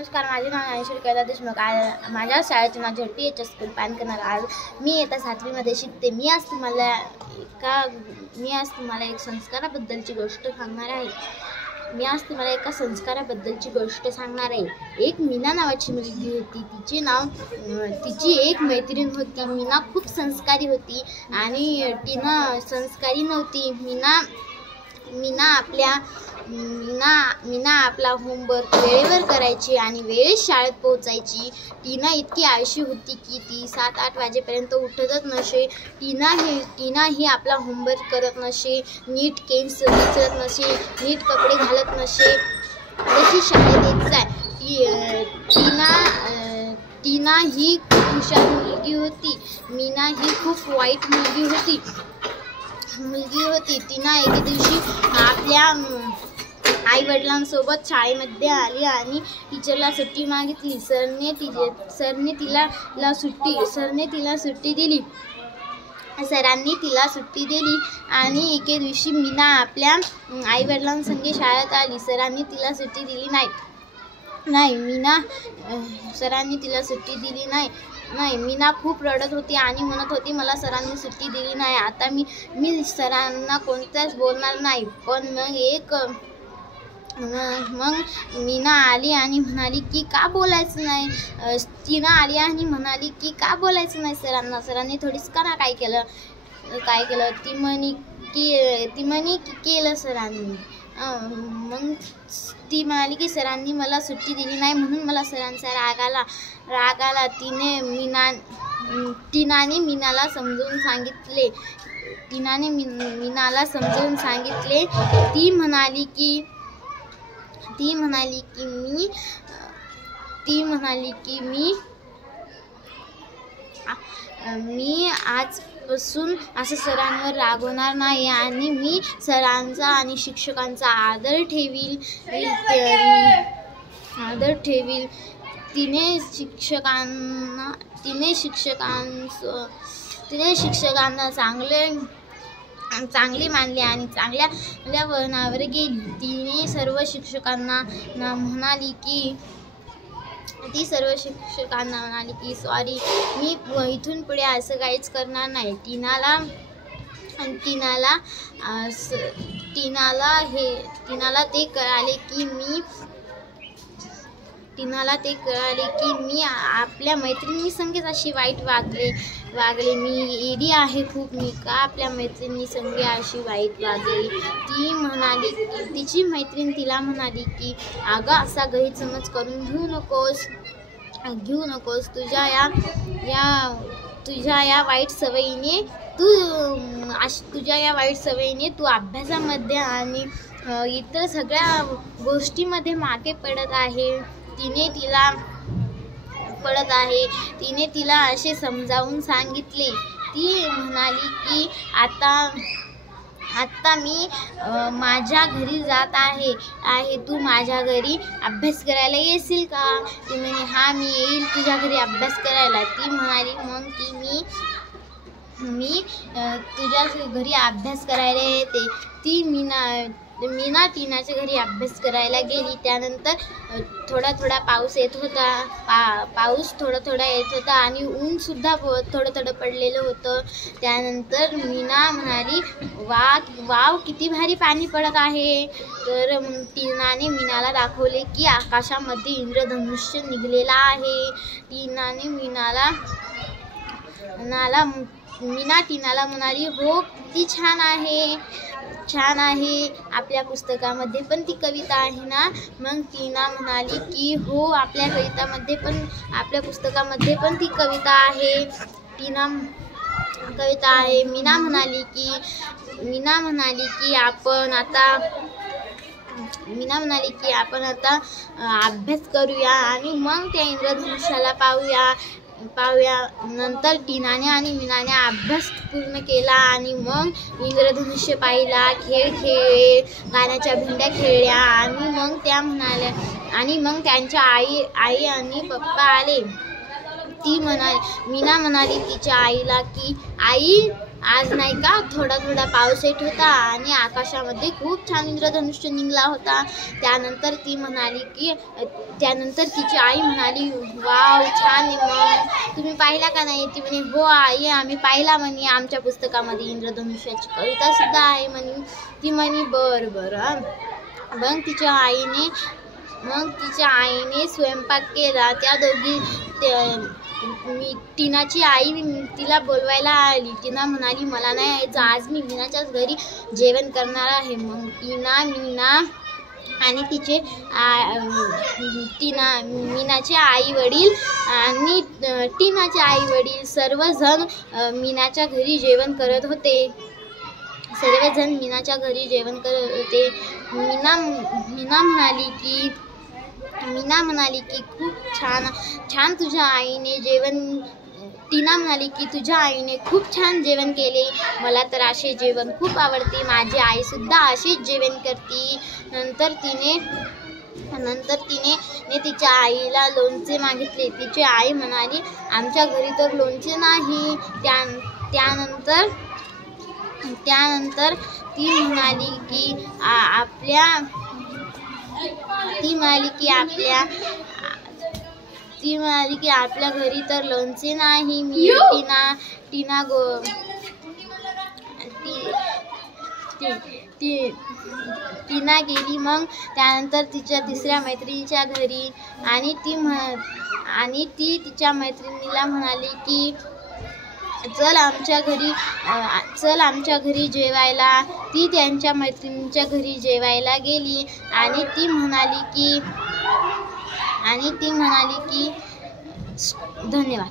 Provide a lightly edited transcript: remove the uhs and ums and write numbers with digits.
नमस्कार, माझे नाव ज्ञानेश्वरी कैलास देशमुख. माझ्या शाळेचे नाव झेडपीएच स्कूल पानकनाल. आज मी इयत्ता 7वीमध्ये शिकते. मी आज तुम्हाला एक संस्काराबद्दलची गोष्ट सांगणार आहे. एक मीना नावाची मुलगी होती. तिची एक मैत्रीण होती. मीना खूप संस्कारी होती आणि टीना संस्कारी नव्हती. मीना आपला होमवर्क वेळेवर करायची आणि वेळेत शाळेत पोहोचायची. टीना इतकी आळशी होती की ती 7-8 वाजेपर्यंत उठतच नसे. टीना ही आपला होमवर्क करत नसे, नीट केस विचारत नसे, नीट कपडे घालत नसे, जशी शाळेत येत जाय. टीना ही खूप हुशार मुलगी होती. मीना ही खूप वाईट मुलगी होती. टीना एके दिवशी आपल्या आई वडिलांसोबत शाळेमध्ये आली आणि टीचरला सुट्टी मागितली. सरने तिला सुट्टी दिली आणि एके दिवशी मीना आपल्या आई वडिलांसंगे शाळेत आली. सरांनी तिला सुट्टी दिली नाही. मीना खूप रडत होती आणि म्हणत होती, मला सरांनी सुट्टी दिली नाही. आता मी सरांना कोणत्याच बोलणार नाही. पण मग मीना आली आणि म्हणाली की का बोलायचं नाही. टीना आली आणि म्हणाली की का बोलायचं नाही सरांना. सरांनी थोडीच काय केलं. ती म्हणे की केलं सरांनी. मग ती म्हणाली की सरांनी मला सुट्टी दिली नाही म्हणून मला सरांचा राग आला. टीनाने मीनाला समजावून सांगितले. ती म्हणाली की मी आजपासून असं सरांवर रागवणार नाही आणि मी सरांचा आणि शिक्षकांचा आदर ठेवील. तिने शिक्षकांना चांगले मानले आणि चांगल्या वळणावर गेली. तिने सर्व शिक्षकांना म्हणाली की सॉरी, मी इथून पुढे असं काहीच करणार नाही. टीनाला ते कळाले की मी आपल्या मैत्रिणीसंगेच अशी वाईट वागले. मी येडी आहे खूप. मी का आपल्या मैत्रिणीसंगे अशी वाईट वागली. तिची मैत्रीण तिला म्हणाली की अगं, असा गैरसमज करून घेऊ नकोस. तुझ्या या वाईट सवयीने तू अभ्यासामध्ये आणि इतर सगळ्या गोष्टीमध्ये मागे पडत आहे. तिने तिला असे समजावून सांगितले. ती म्हणाली की आता मी माझ्या घरी जात आहे. तू माझ्या घरी अभ्यास करायला येशील का. ती म्हणे, हा, मी येईल तुझ्या घरी अभ्यास करायला. ती म्हणाली मग की मी तुझ्या घरी अभ्यास करायला येते. ती मीना टीनाच्या घरी अभ्यास करायला गेली. त्यानंतर थोडा पाऊस येत होता आणि ऊन सुद्धा थोडं पडलेलं होतं. त्यानंतर मीना म्हणाली, वाव, किती भारी पाणी पडत आहे. तर टीनाने मीनाला दाखवले की आकाशामध्ये इंद्रधनुष्य निघालेला आहे. मीना टीनाला म्हणाली, हो, किती छान आहे. आपल्या पुस्तकामध्ये पण ती कविता आहे ना. मग टीना म्हणाली की हो, आपल्या पुस्तकामध्ये पण ती कविता आहे. मीना म्हणाली की आपण आता अभ्यास करूया आणि मग त्या इंद्रधनुष्याला पाहूया. नंतर टीनाने आणि मीनाने अभ्यास पूर्ण केला आणि मग इंद्रधनुष्य पाहिला, खेळ खेळले, गाण्याच्या भेंड्या खेळल्या आणि मग त्यांच्या आई आणि पप्पा आले. मीना म्हणाली तिच्या आईला की आई, आज नाही का थोडा थोडा पाऊस येत होता आणि आकाशामध्ये खूप छान इंद्रधनुष्य निघाला होता. त्यानंतर तिची आई म्हणाली, वाव छान आहे, मग तुम्ही पाहिला का नाही? ती म्हणे, हो आई आम्ही पाहिला म्हणे, आमच्या पुस्तकामध्ये इंद्रधनुष्याची कविता सुद्धा आहे म्हणे. ती म्हणे बरं. मग तिच्या आईने स्वयंपाक केला. त्या दोघी टीनाची आई तिला बोलवायला आली. टीना म्हणाली, मला नाही यायचं, आज मी मीनाच्याच घरी जेवण करणार आहे. मग मीना आणि तिचे मीनाचे आई वडील आणि टीनाचे आई वडील सर्वजण मीनाच्या घरी जेवण करत होते. मीना म्हणाली की खूप छान तुझ्या आईने जेवण. टीना म्हणाली की तुझ्या आईने खूप छान जेवण केले. मला तर असे जेवण खूप आवडते. माझी आई सुद्धा असेच जेवण करते. नंतर तिने तिच्या आईला लोणचे मागितले. तिची आई म्हणाली, आमच्या घरी तर लोणचे नाही. त्यानंतर ती म्हणाली की आपल्या घरी तर लोणचे नाही. टीना गेली. मग त्यानंतर तिच्या तिसऱ्या मैत्रिणीच्या घरी आणि ती तिच्या मैत्रिणीला म्हणाली की चल आमच्या घरी जेवायला. ती त्यांच्या मैत्रिणीच्या घरी जेवायला गेली आणि ती म्हणाली की धन्यवाद.